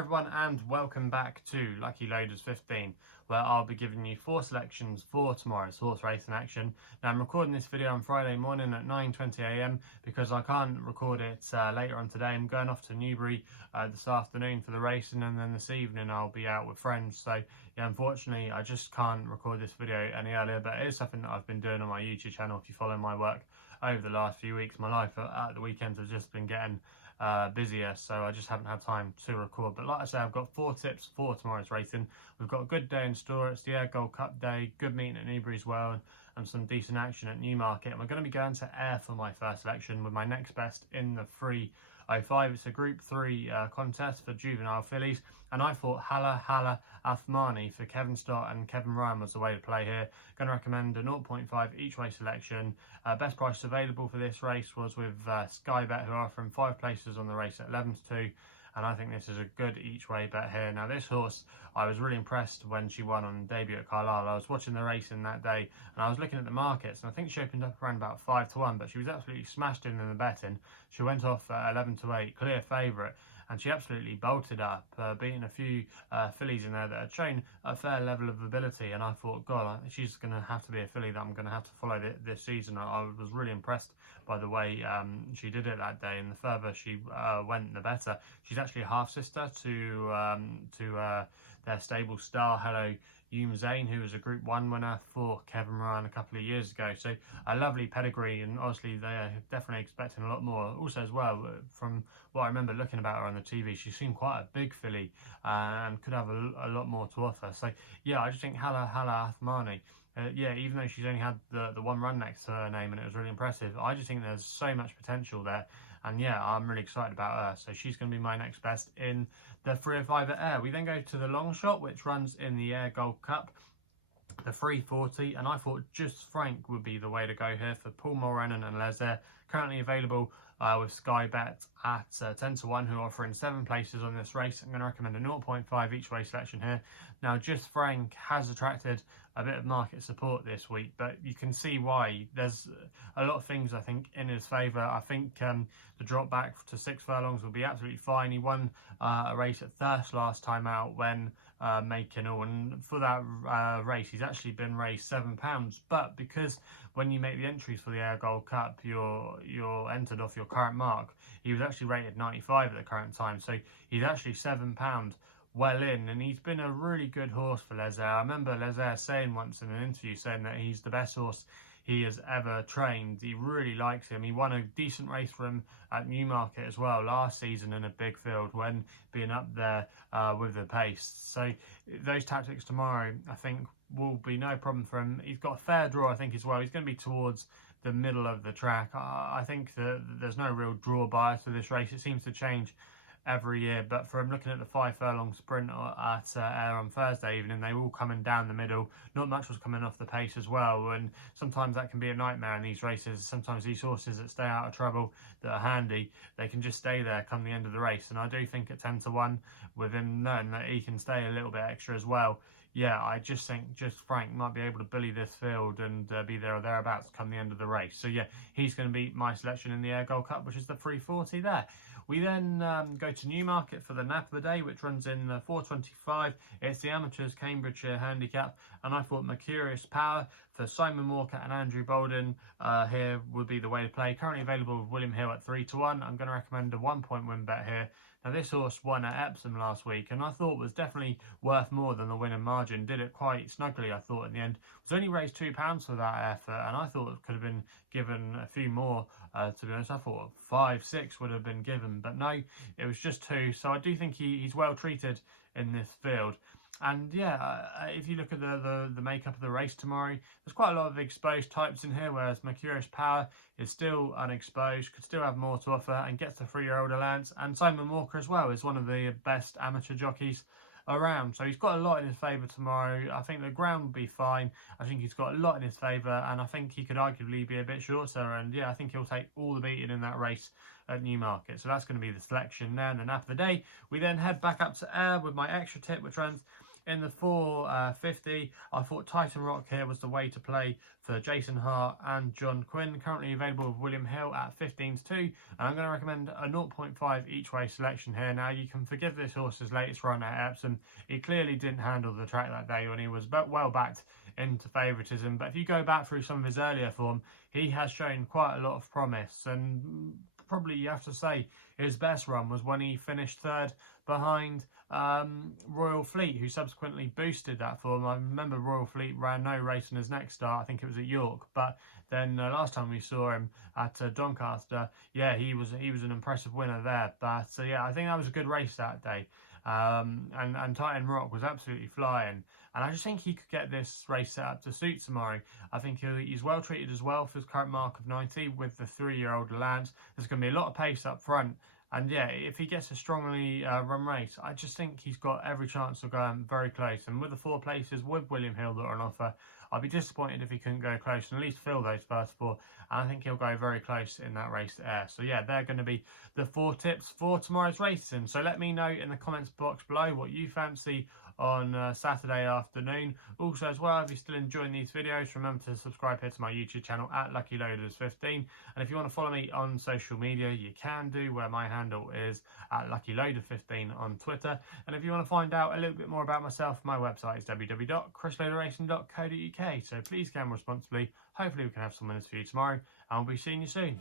everyone and welcome back to Lucky Loaders 15, where I'll be giving you 4 selections for tomorrow's horse race in action. Now I'm recording this video on Friday morning at 9:20 AM because I can't record it later on today. I'm going off to Newbury this afternoon for the race, and then this evening I'll be out with friends. So yeah, unfortunately I just can't record this video any earlier, but it is something that I've been doing on my YouTube channel. If you follow my work over the last few weeks, my life at the weekends has just been getting busier, so I just haven't had time to record. But like I say, I've got 4 tips for tomorrow's racing. We've got a good day in store. It's the Ayr Gold Cup day, good meeting at Newbury as well, and some decent action at Newmarket. And we're going to be going to Ayr for my first selection with my next best in the 3:05. It's a Group 3 contest for juvenile fillies, and I thought Hala, Athmani for Kevin Stott and Kevin Ryan was the way to play here. Going to recommend a 0.5 each way selection. Best price available for this race was with SkyBet, who are offering 5 places on the race at 11-2. And I think this is a good each way bet here. Now this horse, I was really impressed when she won on debut at Carlisle. I was watching the racing that day and I was looking at the markets, and I think she opened up around about 5-1, but she was absolutely smashed in the betting. She went off 11-8, clear favourite, and she absolutely bolted up, beating a few fillies in there that had shown a fair level of ability. And I thought, God, she's going to have to be a filly that I'm going to have to follow this season. I was really impressed by the way she did it that day, and the further she went, the better. She's actually a half sister to their stable star, Hala, who was a Group 1 winner for Kevin Ryan a couple of years ago. So a lovely pedigree, and obviously they're definitely expecting a lot more. Also as well, from what I remember looking about her on the TV, she seemed quite a big filly and could have a lot more to offer. So yeah, I just think Hala Athmani, yeah, even though she's only had the one run next to her name and it was really impressive, I just think there's so much potential there. And yeah, I'm really excited about her. So she's going to be my next best in the 3:05 at Ayr. We then go to the Longshot, which runs in the Ayr Gold Cup, the 3:40, and I thought Just Frank would be the way to go here for Paul Mulrennan and Les Ayr. Currently available with SkyBet at 10-1, who are offering 7 places on this race. I'm going to recommend a 0.5 each way selection here. Now Just Frank has attracted a bit of market support this week, but you can see why. There's a lot of things I think in his favour. I think the drop back to 6 furlongs will be absolutely fine. He won a race at Thirst last time out when making all, and for that race he's actually been raised £7. But because when you make the entries for the Ayr Gold Cup, you're entered off your current mark, he was actually rated 95 at the current time, so he's actually £7 well in, and he's been a really good horse for Les Ayr. I remember Les Ayr saying once in an interview saying that he's the best horse he has ever trained. He really likes him. He won a decent race for him at Newmarket as well last season in a big field when being up there with the pace. So those tactics tomorrow I think will be no problem for him. He's got a fair draw I think as well. He's going to be towards the middle of the track. I think that there's no real draw bias to this race. It seems to change every year, but from looking at the 5 furlong sprint at Ayr on Thursday evening, they were all coming down the middle. Not much was coming off the pace as well, and sometimes that can be a nightmare in these races. Sometimes these horses that stay out of trouble, that are handy, they can just stay there come the end of the race. And I do think at 10-1, with him knowing that he can stay a little bit extra as well, yeah, I just think Just Frank might be able to bully this field and be there or thereabouts come the end of the race. So yeah, he's going to be my selection in the Ayr Gold Cup, which is the 3:40 there. We then go to Newmarket for the nap of the day, which runs in 4:25. It's the Amateurs Cambridgeshire Handicap, and I thought Mercurius Power for Simon Walker and Andrew Bolden here would be the way to play. Currently available with William Hill at 3-1. I'm going to recommend a 1-point win bet here. Now this horse won at Epsom last week, and I thought was definitely worth more than the winning margin. Did it quite snugly, I thought, in the end. Was only raised £2 for that effort, and I thought it could have been given a few more, to be honest. I thought 5, 6 would have been given, but no, it was just 2. So I do think he's well treated in this field. And yeah, if you look at the makeup of the race tomorrow, there's quite a lot of exposed types in here, whereas Mercurius Power is still unexposed, could still have more to offer, and gets the 3-year-old allowance. And Simon Walker as well is one of the best amateur jockeys around, so he's got a lot in his favour tomorrow. I think the ground will be fine. I think he's got a lot in his favour, and I think he could arguably be a bit shorter, and yeah, I think he'll take all the beating in that race at Newmarket. So that's going to be the selection there in the nap of the day. We then head back up to Ayr with my extra tip, which runs In the 450, I thought Titan Rock here was the way to play for Jason Hart and John Quinn, currently available with William Hill at 15-2, and I'm going to recommend a 0.5 each way selection here. Now, you can forgive this horse's latest run at Epsom. He clearly didn't handle the track that day when he was well backed into favouritism, but if you go back through some of his earlier form, he has shown quite a lot of promise, and probably you have to say his best run was when he finished third behind Royal Fleet, who subsequently boosted that form. I remember Royal Fleet ran no race in his next start. I think it was at York, but then last time we saw him at Doncaster, yeah, he was an impressive winner there. But yeah, I think that was a good race that day. And Titan Rock was absolutely flying, and I just think he could get this race set up to suit Samari. I think he's well treated as well for his current mark of 90 with the 3-year-old Lance. There's going to be a lot of pace up front, and yeah, if he gets a strongly run race, I just think he's got every chance of going very close. And with the 4 places with William Hill that are on offer, I'd be disappointed if he couldn't go close and at least fill those first 4. And I think he'll go very close in that race to Ayr. So yeah, they're going to be the 4 tips for tomorrow's racing. So let me know in the comments box below what you fancy on Saturday afternoon. Also as well, if you're still enjoying these videos, remember to subscribe here to my YouTube channel at LuckyLoaders15. And if you want to follow me on social media, you can do, where my handle is at LuckyLoader15 on Twitter. And if you want to find out a little bit more about myself, my website is www.chrisloaderracing.co.uk. So please gamble responsibly. Hopefully we can have some winners for you tomorrow, and I'll be seeing you soon.